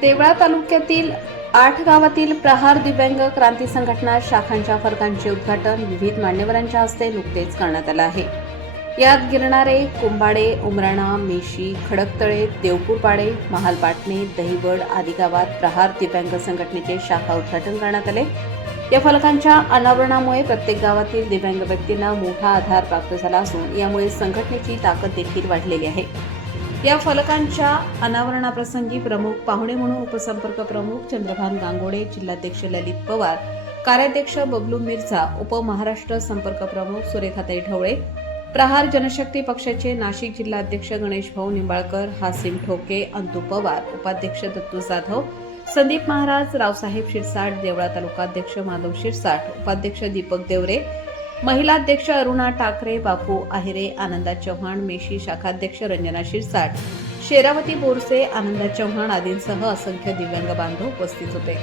देवळा तालुक्यातील 8 गावातील प्रहार दिव्यांग क्रांती संघटना शाखांच्या फलकांचे उद्घाटन विविध मान्यवरांच्या हस्ते नुकतेच करण्यात आले आहे। यात गिरणारे, कुंभाडे, उमराणा, मेशी, खडकतळे, देवपूरपाडे, महालपाटणे, दहिवड आदी गावात प्रहार दिव्यांग संघटनेचे शाखा उद्घाटन करण्यात आले। या फलकांच्या अनावरणामुळे प्रत्येक गावातील दिव्यांग व्यक्तींना मोठा आधार प्राप्त झाला असून यामुळे संघटनेची ताकद देखील वाढलेली आहे। या फलकांच्या अनावरणाप्रसंगी प्रमुख पाहुणे म्हणून उपसंपर्क प्रमुख चंद्रभान गांगोडे, जिल्हाध्यक्ष ललित पवार, कार्याध्यक्ष बबलू मिर्झा, उपमहाराष्ट्र संपर्क प्रमुख सुरेखाताई ढवळे, प्रहार जनशक्ती पक्षाचे नाशिक जिल्हाध्यक्ष गणेश भाऊ निंबाळकर, हासिम ठोके, अंतू पवार, उपाध्यक्ष दत्तू जाधव, संदीप महाराज, रावसाहेब शिरसाट, देवळा तालुकाध्यक्ष माधव शिरसाट, उपाध्यक्ष दीपक देवरे, महिला अध्यक्ष अरुणा ठाकरे, बापू आहिरे, आनंदा चव्हाण, मेशी शाखाध्यक्ष रंजना शिरसाट, शेरावती बोरसे, आनंदा चव्हाण आदींसह असंख्य दिव्यांग बांधव उपस्थित होते।